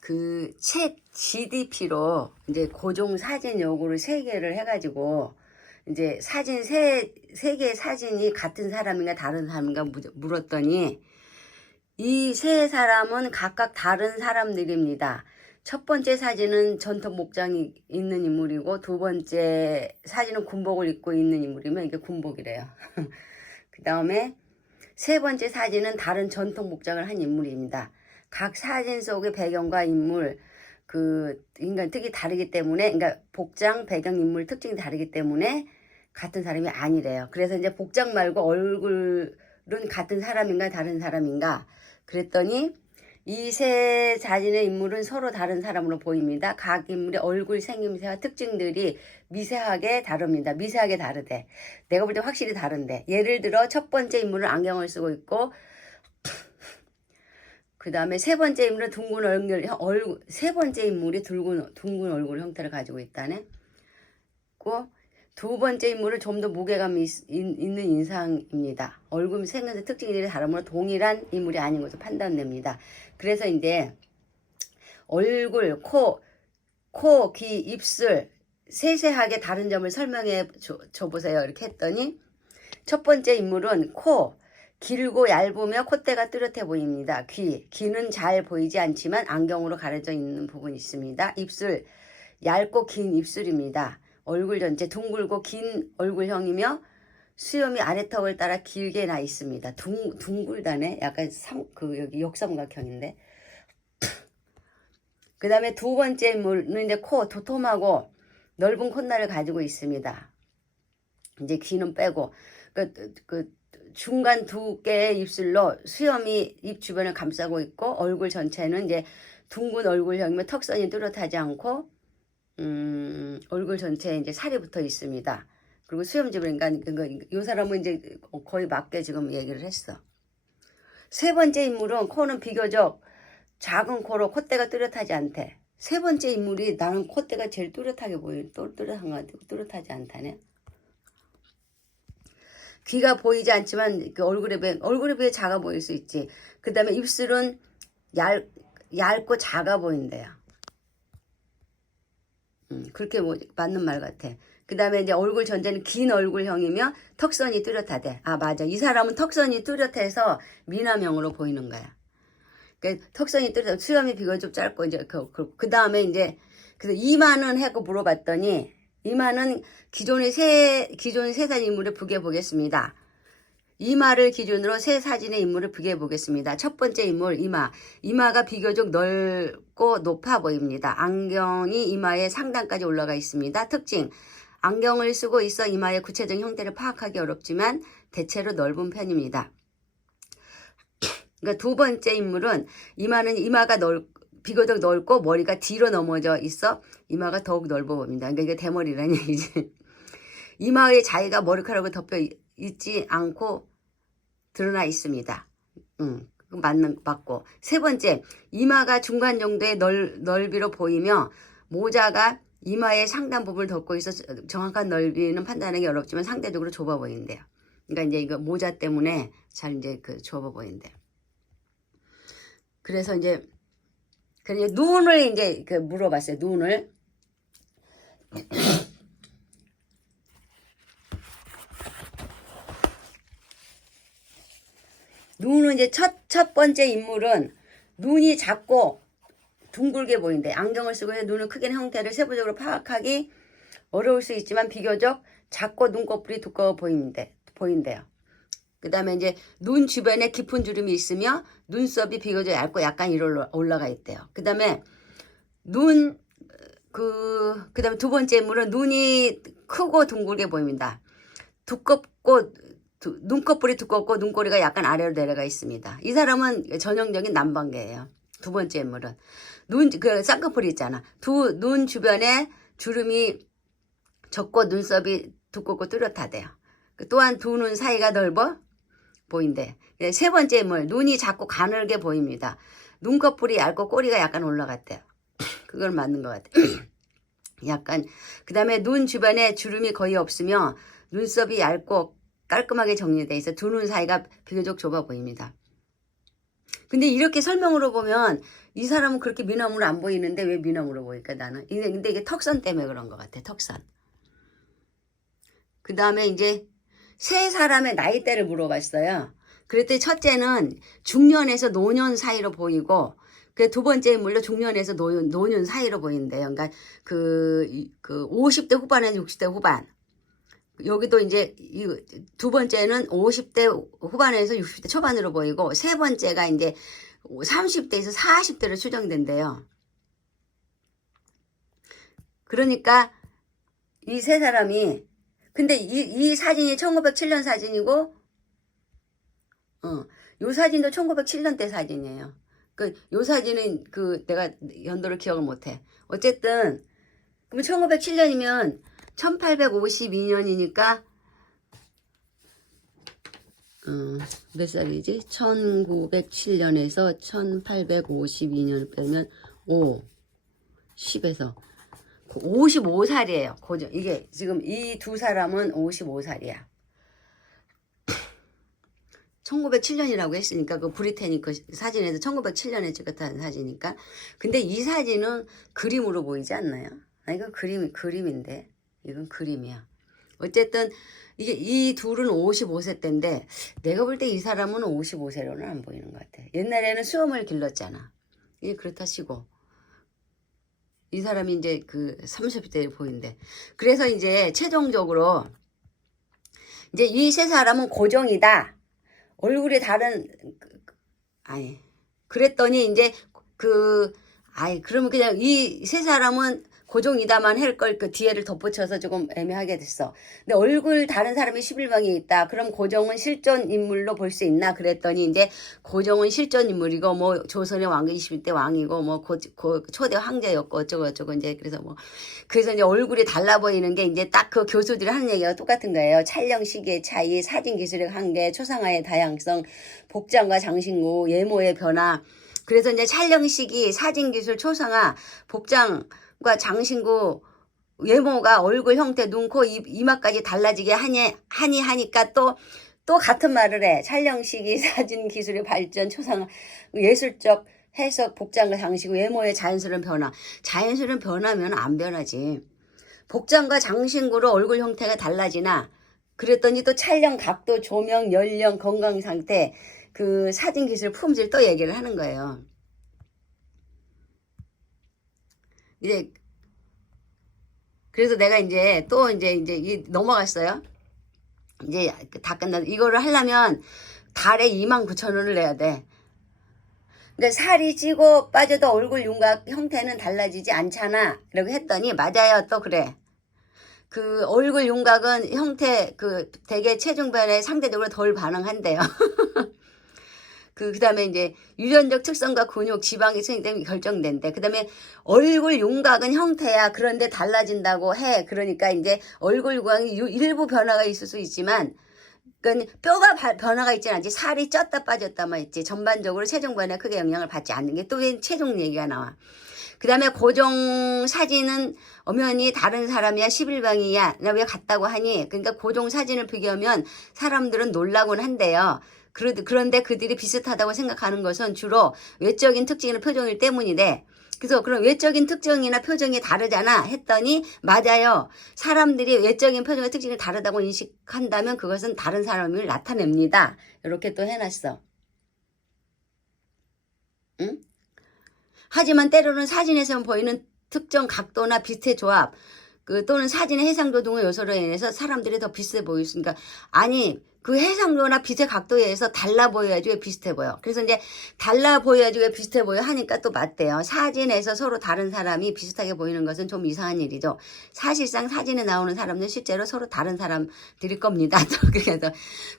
그 챗 GDP로 이제 고종 사진 요구를 3개를 해가지고 이제 사진 세 개의 사진이 같은 사람인가 다른 사람인가 물었더니 이 세 사람은 각각 다른 사람들입니다. 첫 번째 사진은 전통 목장이 있는 인물이고 두 번째 사진은 군복을 입고 있는 인물이면 이게 군복이래요. 그 다음에 세 번째 사진은 다른 전통 목장을 한 인물입니다. 각 사진 속의 배경과 인물, 그 인간 특이 다르기 때문에, 그러니까 복장, 배경, 인물 특징이 다르기 때문에 같은 사람이 아니래요. 그래서 이제 복장 말고 얼굴은 같은 사람인가 다른 사람인가 그랬더니 이 세 사진의 인물은 서로 다른 사람으로 보입니다. 각 인물의 얼굴 생김새와 특징들이 미세하게 다릅니다. 미세하게 다르대. 내가 볼 때 확실히 다른데. 예를 들어 첫 번째 인물은 안경을 쓰고 있고 그 다음에 세 번째 인물은 둥근 얼굴, 세 번째 인물이 둥근 얼굴 형태를 가지고 있다네. 두 번째 인물은 좀 더 무게감이 있는 인상입니다. 얼굴 생김새 특징들이 다르므로 동일한 인물이 아닌 것으로 판단됩니다. 그래서 이제 얼굴, 코, 귀, 입술 세세하게 다른 점을 설명해 줘보세요. 이렇게 했더니 첫 번째 인물은 코, 길고 얇으며 콧대가 뚜렷해 보입니다. 귀는 잘 보이지 않지만 안경으로 가려져 있는 부분이 있습니다. 입술, 얇고 긴 입술입니다. 얼굴 전체 둥글고 긴 얼굴형이며 수염이 아래턱을 따라 길게 나 있습니다. 둥글다네. 약간 여기 역삼각형인데. 그 다음에 두 번째 인물은 이제 도톰하고 넓은 콧날을 가지고 있습니다. 이제 귀는 빼고 중간 두 개의 입술로 수염이 입 주변을 감싸고 있고 얼굴 전체는 이제 둥근 얼굴형이며 턱선이 뚜렷하지 않고 얼굴 전체에 이제 살이 붙어 있습니다. 그리고 수염집을, 그러니까 이 사람은 이제 거의 맞게 지금 얘기를 했어. 세 번째 인물은 코는 비교적 작은 코로 콧대가 뚜렷하지 않대. 세 번째 인물이 나는 콧대가 제일 뚜렷하게 뚜렷한 것 같아. 뚜렷하지 않다네. 귀가 보이지 않지만 그 얼굴에 비해 작아 보일 수 있지. 그 다음에 입술은 얇고 작아 보인대요. 그렇게 맞는 말 같아. 그 다음에 이제 얼굴 전체는 긴 얼굴형이며 턱선이 뚜렷하대. 아, 맞아. 이 사람은 턱선이 뚜렷해서 미남형으로 보이는 거야. 그러니까 턱선이 뚜렷해 수염이 비교적 짧고 이제 그 다음에 이제 그래서 이마는 하고 물어봤더니 이마는 기존 세 사진 인물을 비교해 보겠습니다. 이마를 기준으로 세 사진의 인물을 비교해 보겠습니다. 첫 번째 인물 이마가 비교적 넓고 높아 보입니다. 안경이 이마의 상단까지 올라가 있습니다. 특징 안경을 쓰고 있어 이마의 구체적인 형태를 파악하기 어렵지만 대체로 넓은 편입니다. 그러니까 두 번째 인물은 이마가 비교적 넓고 머리가 뒤로 넘어져 있어 이마가 더욱 넓어 보입니다. 그러니까 이게 대머리라는 얘기지. 이마의 자위가 머리카락으로 덮여 있지 않고 드러나 있습니다. 맞고. 세 번째, 이마가 중간 정도의 넓이로 보이며 모자가 이마의 상단 부분을 덮고 있어 정확한 넓이는 판단하기 어렵지만 상대적으로 좁아 보인대요. 그러니까 이제 이거 모자 때문에 잘 이제 좁아 보인대요. 그래서 이제 눈을 이제 물어봤어요. 눈을. 눈은 이제 첫 번째 인물은 눈이 작고 둥글게 보인대. 안경을 쓰고 있는 눈을 크게 형태를 세부적으로 파악하기 어려울 수 있지만 비교적 작고 눈꺼풀이 두꺼워 보인대요. 그 다음에 이제 눈 주변에 깊은 주름이 있으며 눈썹이 비교적 얇고 약간 위로 올라가 있대요. 그 다음에 그 다음에 두 번째 인물은 눈이 크고 둥글게 보입니다. 눈꺼풀이 두껍고 눈꼬리가 약간 아래로 내려가 있습니다. 이 사람은 전형적인 남방계예요. 두 번째 인물은 쌍꺼풀이 있잖아. 눈 주변에 주름이 적고 눈썹이 두껍고 뚜렷하대요. 또한 두 눈 사이가 넓어 보인대. 세 번째 인물 눈이 작고 가늘게 보입니다. 눈꺼풀이 얇고 꼬리가 약간 올라갔대요. 그걸 맞는 것 같아요. 약간 그 다음에 눈 주변에 주름이 거의 없으며 눈썹이 얇고 깔끔하게 정리되어 있어 두 눈 사이가 비교적 좁아 보입니다. 근데 이렇게 설명으로 보면 이 사람은 그렇게 미남으로 안 보이는데 왜 미남으로 보일까 나는. 근데 이게 턱선 때문에 그런 것 같아. 턱선. 그 다음에 이제 세 사람의 나이대를 물어봤어요. 그랬더니 첫째는 중년에서 노년 사이로 보이고 그 두 번째 물론 중년에서 노년 사이로 보인대요. 그러니까 그 50대 후반에서 60대 후반. 여기도 이제 두 번째는 50대 후반에서 60대 초반으로 보이고 세 번째가 이제 30대에서 40대로 추정된대요. 그러니까 이 세 사람이 근데 이 사진이 1907년 사진이고 요 사진도 1907년대 사진이에요. 요 사진은 내가 연도를 기억을 못해. 어쨌든 그럼 1907년이면 1852년이니까 몇 살이지? 1907년에서 1852년 빼면 10에서 55살이에요. 이게 지금 이 두 사람은 55살이야. 1907년이라고 했으니까 그 브리테니 그 사진에서 1907년에 찍었다는 사진이니까. 근데 이 사진은 그림으로 보이지 않나요? 이건 그림인데 이건 그림이야. 어쨌든 이 둘은 55세 때인데 내가 볼 때 이 사람은 55세로는 안 보이는 것 같아. 옛날에는 수염을 길렀잖아. 이게 그렇다 치고 이 사람이 이제 30대 보인대. 그래서 이제 최종적으로 이제 이 세 사람은 고정이다. 얼굴이 다른 그랬더니 이제 그러면 그냥 이 세 사람은 고종이다만 할 걸 그 뒤에를 덧붙여서 조금 애매하게 됐어. 근데 얼굴 다른 사람이 11명이 있다. 그럼 고종은 실존 인물로 볼 수 있나? 그랬더니 이제 고종은 실존 인물이고 뭐 조선의 왕 20대 왕이고 뭐 초대 황제였고 어쩌고 이제 그래서 이제 얼굴이 달라 보이는 게 이제 딱 그 교수들이 하는 얘기가 똑같은 거예요. 촬영 시기의 차이, 사진 기술의 한계, 초상화의 다양성, 복장과 장신구, 예모의 변화. 그래서 이제 촬영 시기, 사진 기술, 초상화, 복장과 장신구, 외모가 얼굴 형태, 눈, 코, 이마까지 달라지게 하니까 또 같은 말을 해. 촬영 시기, 사진 기술의 발전, 초상화, 예술적 해석, 복장과 장신구, 외모의 자연스러운 변화. 자연스러운 변화면 안 변하지. 복장과 장신구로 얼굴 형태가 달라지나 그랬더니 또 촬영 각도, 조명, 연령, 건강 상태, 그 사진 기술 품질 또 얘기를 하는 거예요. 이제 그래서 내가 이제 또 이제 넘어갔어요. 이제 다 끝났어. 이거를 하려면 달에 29,000원을 내야 돼. 근데 살이 찌고 빠져도 얼굴 윤곽 형태는 달라지지 않잖아. 이렇게 했더니 맞아요. 또 그래. 그 얼굴 윤곽은 형태 되게 체중 변화에 상대적으로 덜 반응한대요. 그 다음에 이제 유전적 특성과 근육, 지방의 성이 때문에 결정된대. 그 다음에 얼굴 윤곽은 형태야. 그런데 달라진다고 해. 그러니까 이제 얼굴 윤곽이 일부 변화가 있을 수 있지만, 그러니까 뼈가 변화가 있지는 않지. 살이 쪘다 빠졌다만 있지. 전반적으로 체중 변화에 크게 영향을 받지 않는 게 또 왜 체중 얘기가 나와. 그 다음에 고종 사진은 엄연히 다른 사람이야 11방이야 나 왜 같다고 하니. 그러니까 고종 사진을 비교하면 사람들은 놀라곤 한대요. 그런데 그들이 비슷하다고 생각하는 것은 주로 외적인 특징이나 표정일 때문이래. 그래서 그런 외적인 특징이나 표정이 다르잖아 했더니 맞아요. 사람들이 외적인 표정의 특징이 다르다고 인식한다면 그것은 다른 사람을 나타냅니다. 이렇게 또 해놨어. 응? 하지만 때로는 사진에서 보이는 특정 각도나 빛의 조합 또는 사진의 해상도 등의 요소로 인해서 사람들이 더 비슷해 보일 수 있으니까 아니 그 해상도나 빛의 각도에 의해서 달라 보여야지 왜 비슷해 보여. 그래서 이제 달라 보여야지 왜 비슷해 보여 하니까 또 맞대요. 사진에서 서로 다른 사람이 비슷하게 보이는 것은 좀 이상한 일이죠. 사실상 사진에 나오는 사람은 실제로 서로 다른 사람들일 겁니다. 그래서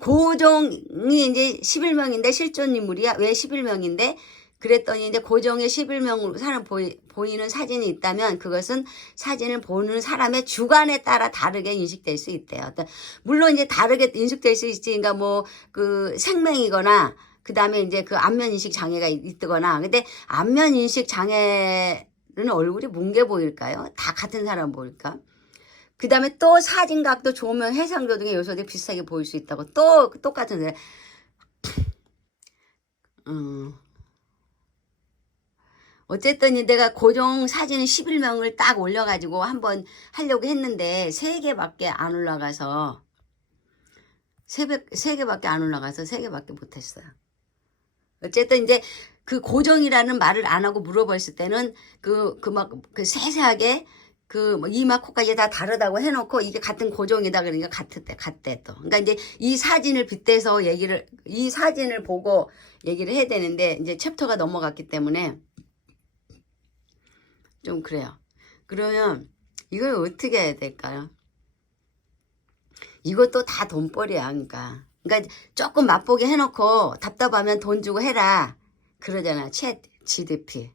고종이 이제 11명인데 실존 인물이야. 왜 11명인데? 그랬더니 이제 고종의 11명으로 사람 보이는 사진이 있다면 그것은 사진을 보는 사람의 주관에 따라 다르게 인식될 수 있대요. 물론 이제 다르게 인식될 수 있지. 그러니까 뭐 생맹이거나 그 다음에 이제 안면 인식 장애가 있거나. 근데 안면 인식 장애는 얼굴이 뭉개 보일까요? 다 같은 사람 보일까? 그 다음에 또 사진 각도, 조명, 해상도 등의 요소들이 비슷하게 보일 수 있다고 또 똑같은 데. 어쨌든 내가 고정 사진 11명을 딱 올려가지고 한번 하려고 했는데 3개밖에 안 올라가서 3개밖에 안 올라가서 3개밖에 못했어요. 어쨌든 이제 그 고정이라는 말을 안 하고 물어봤을 때는 그 세세하게 이마 코까지 다 다르다고 해놓고 이게 같은 고정이다 그러니까 같대 또. 그러니까 이제 이 사진을 빗대서 이 사진을 보고 얘기를 해야 되는데 이제 챕터가 넘어갔기 때문에 좀 그래요. 그러면 이걸 어떻게 해야 될까요? 이것도 다 돈벌이야. 그러니까 조금 맛보게 해놓고 답답하면 돈 주고 해라. 그러잖아. 챗 GDP.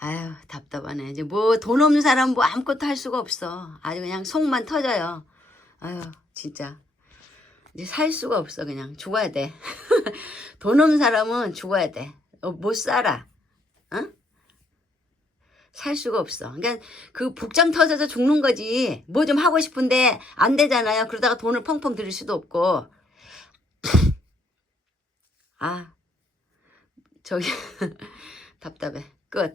아유 답답하네. 이제 뭐 돈 없는 사람 뭐 아무것도 할 수가 없어. 아주 그냥 속만 터져요. 아유 진짜 이제 살 수가 없어. 그냥 죽어야 돼. 돈 없는 사람은 죽어야 돼. 못 살아. 어? 살 수가 없어. 그러니까 그 복장 터져서 죽는 거지. 뭐 좀 하고 싶은데 안 되잖아요. 그러다가 돈을 펑펑 들일 수도 없고. 아 저기 답답해. 끝.